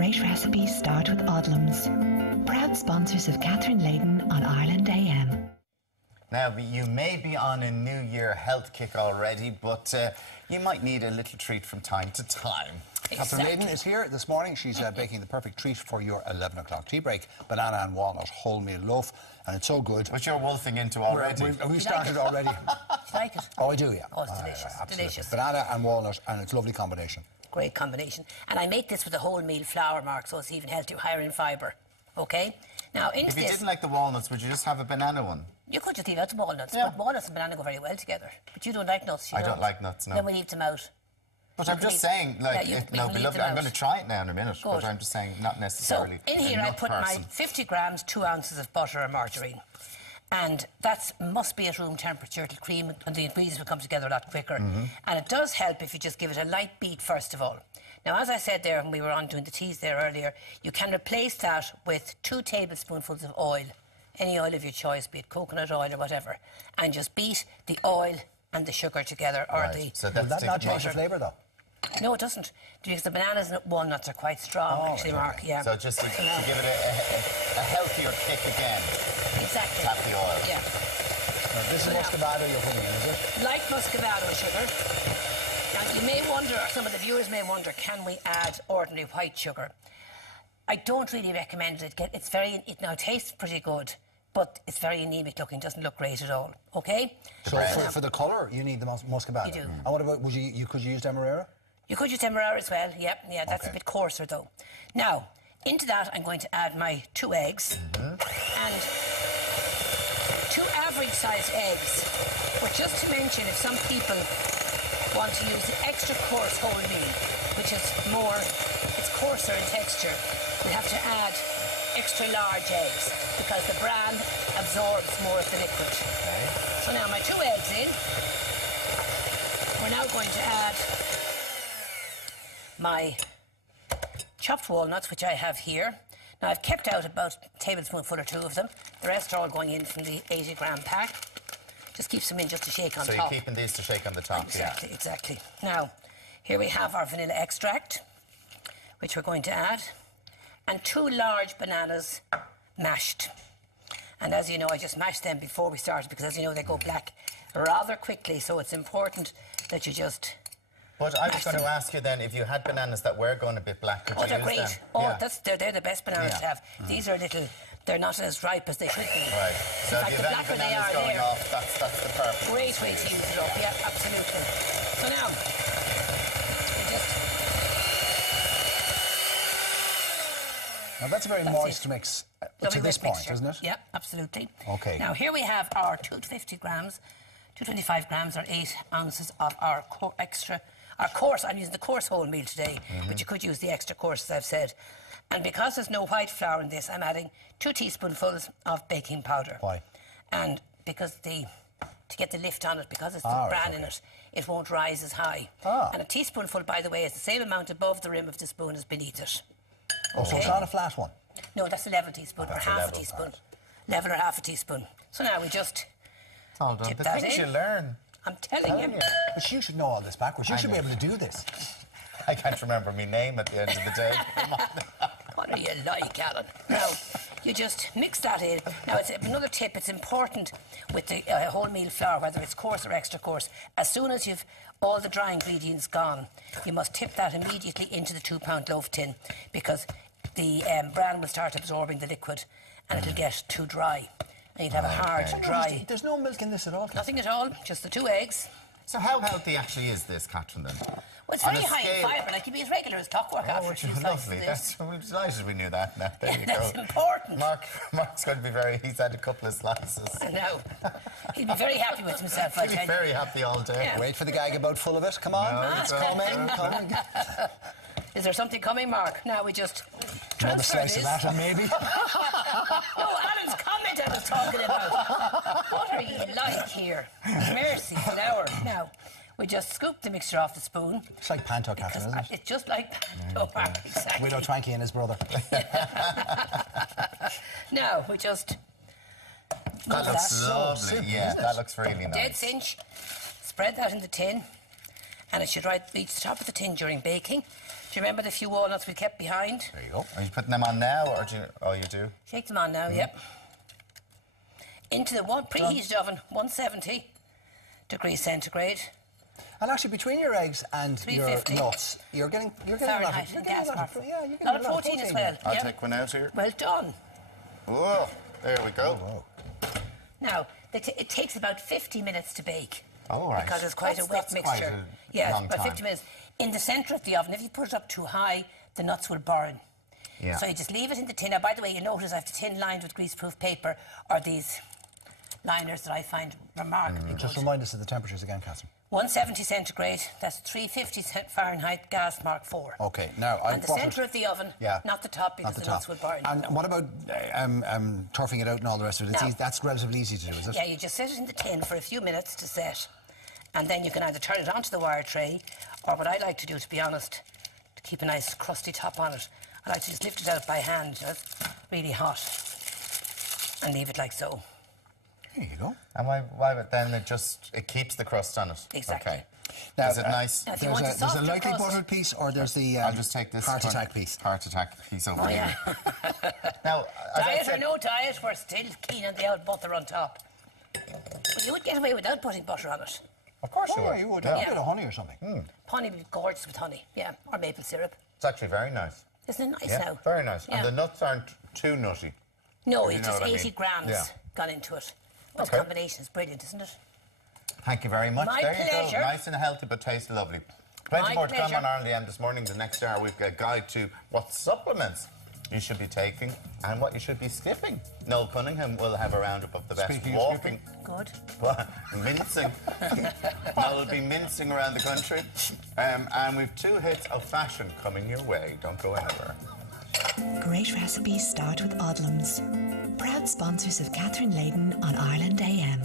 Great recipes start with Odlums. Proud sponsors of Catherine Layton on Ireland AM. Now, you may be on a New Year health kick already, but you might need a little treat from time to time. Catherine Layton is here this morning. She's baking the perfect treat for your 11 o'clock tea break. Banana and walnut wholemeal loaf. And it's so good. Which you're wolfing into already. We started already. Do you like it? Oh, I do, yeah. Oh, it's delicious. Absolutely. Delicious. Banana and walnut, and it's a lovely combination. Great combination. And I make this with a wholemeal flour, Mark, so it's even healthier, higher in fibre. Okay? Now, into If you this... didn't like the walnuts, would you just have a banana one? You could just leave out the walnuts, Yeah. but walnuts and banana go very well together. But you don't like nuts, you I know? don't like nuts, no. Then we leave them out. But I'm just saying, like, Yeah, no, leave beloved, them I'm out. going to try it now in a minute, Good. but I'm just saying not So, necessarily in here a I nut put person. my 50 grams, 2 ounces of butter or margarine. And that must be at room temperature. It'll cream and the ingredients will come together a lot quicker. And it does help if you just give it a light beat first of all. Now, as I said there when we were on doing the teas there earlier, you can replace that with 2 tablespoonfuls of oil, any oil of your choice, be it coconut oil or whatever, and just beat the oil and the sugar together. Or Right. So Will that's that not taken change the off. flavour, though? No, it doesn't, because the bananas and walnuts are quite strong, actually, right, Mark. Yeah. So just to give it a healthier kick again, Exactly. tap the oil. Yeah. Now, this is muscovado you're putting in, is it? Light muscovado sugar. Now, you may wonder, or some of the viewers may wonder, can we add ordinary white sugar? I don't really recommend it. It now tastes pretty good, but it's very anemic looking, doesn't look great at all. Okay? So for the colour, you need the muscovado. You do. And what about, could you use demerara? You could use demerara as well, yeah, that's a bit coarser though. Now, into that I'm going to add my 2 eggs and 2 average-sized eggs. But just to mention, if some people want to use the extra coarse wholemeal, which is more, it's coarser in texture, we have to add extra large eggs because the bran absorbs more of the liquid. Okay. So now my 2 eggs in. We're now going to add my chopped walnuts, which I have here. Now, I've kept out about a tablespoonful or 2 of them. The rest are all going in from the 80-gram pack. Just keeps them in just to shake on So top. you're keeping these to shake on the top, Exactly, exactly. Now, here we have our vanilla extract, which we're going to add, and 2 large bananas mashed. And as you know, I just mashed them before we started because, as you know, they go black rather quickly, so it's important that you just... But I was going to ask you then, if you had bananas that were going a bit black, could you they're use great. them? Oh, Yeah. they're the best bananas to have. These are little, they're not as ripe as they should be. Right. So In if fact, you the have any blacker they bananas are going there, off, that's the perfect. great way to use it up. Yeah, absolutely. So now, we just... Now, that's a very moist mix to this point, isn't it? Yeah, absolutely. Okay. Now, here we have our 250 grams, 225 grams or 8 ounces of our coarse, I'm using the coarse wholemeal today, but you could use the extra coarse, as I've said. And because there's no white flour in this, I'm adding 2 teaspoonfuls of baking powder. Why? And because to get the lift on it, because it's the bran in it, it won't rise as high. And a teaspoonful, by the way, is the same amount above the rim of the spoon as beneath it. Oh, so it's not a flat one? No, that's a level teaspoon, or half a teaspoon. Right. Level or half a teaspoon. So now we just Hold on. tip The that things in. you learn. I'm telling you. But you should know all this backwards. You should be able to do this. I can't remember my name at the end of the day. What are you like, Alan? Now, you just mix that in. Now, it's another tip. It's important with the wholemeal flour, whether it's coarse or extra coarse, as soon as you've all the dry ingredients gone, you must tip that immediately into the 2-pound loaf tin because the bran will start absorbing the liquid and it'll get too dry. And you'll have a hard, dry... There's no milk in this at all. Nothing at all, just the 2 eggs. So how healthy actually is this, Catherine, then? Well, it's On very a high in scale- fibre, like you'd be as regular as clockwork after a few slices lovely. of this. We're delighted we knew that now. There you That's go. important. Mark's going to be he's had a couple of slices. I know. He'll be very happy with himself, I He'll be tell you. very happy all day. Yeah. Wait for the gag about full of it. Come on. No, It's it's coming. Coming. Is there something coming, Mark? Now we just Another transfer slice this. of that, maybe. No, Alan's comment I was talking about. What are you like here? Mercy flour. Now, we just scoop the mixture off the spoon. It's like panto, Catherine, isn't it? It's just like panto, Mark, exactly. Widow Twanky and his brother. Now, we just... That looks so lovely. simple, Yeah, isn't it? that looks really Dead nice. cinch. Spread that in the tin. And it should reach the top of the tin during baking. you remember the few walnuts we kept behind? There you go. Are you putting them on now, or do you... Oh, you do? Shake them on now, yep. Into the preheated oven, 170 degrees centigrade. And actually, between your eggs and your 350. nuts, you're getting a lot Fahrenheit of, and gas mark. yeah, you're getting A lot of protein as well. I'll yep. take one out here. Well done. Oh, there we go. Oh. Now, it takes about 50 minutes to bake. All right. Because it's quite a wet That's mixture. quite a Yeah, long about time. 50 minutes. In the centre of the oven, if you put it up too high, the nuts will burn. Yeah. So you just leave it in the tin. Now, by the way, you notice I have the tin lined with greaseproof paper, or these liners that I find remarkably Just good. remind us of the temperatures again, Catherine. 170 centigrade, that's 350 Fahrenheit, gas mark 4. Okay, now And the centre of the oven, not the top, because Not the nuts will burn. And what about turfing it out and all the rest of it? No. That's relatively easy to do, is it? Yeah, you just set it in the tin for a few minutes to set, and then you can either turn it onto the wire tray, or what I like to do, to be honest, to keep a nice crusty top on it, I like to just lift it out by hand, it's really hot, and leave it like so. There you go. And why would then it keeps the crust on it? Exactly. Okay. Now, Is it nice? Now, if you There's want a softer lightly crust- buttered piece, or there's the I'll just take this heart one. attack piece. Heart attack piece over Oh, here. yeah. Now, as I Diet or said, no diet, we're still keen on the old butter on top. But you would get away without putting butter on it. of course Oh, yeah, you would. Yeah. A bit of honey or something. Honey would be gorgeous with honey, yeah, or maple syrup. It's actually very nice. Isn't it nice Yeah, now? very nice. Yeah. And the nuts aren't too nutty. No, You it's know just what I 80 mean. grams Yeah. gone into it. Well, Okay. the combination is brilliant, isn't it? Thank you very much. My there you pleasure. go. Nice and healthy, but tastes lovely. Plenty My more to come pleasure. on Ireland AM this morning. The next hour, we've got a guide to what supplements you should be taking and what you should be skipping. Noel Cunningham will have a roundup of the best Speaking of walking. Good. Mincing. Noel will be mincing around the country. And we've 2 hits of fashion coming your way. Don't go anywhere. Great recipes start with Odlums. Proud sponsors of Catherine Leyden on Ireland AM.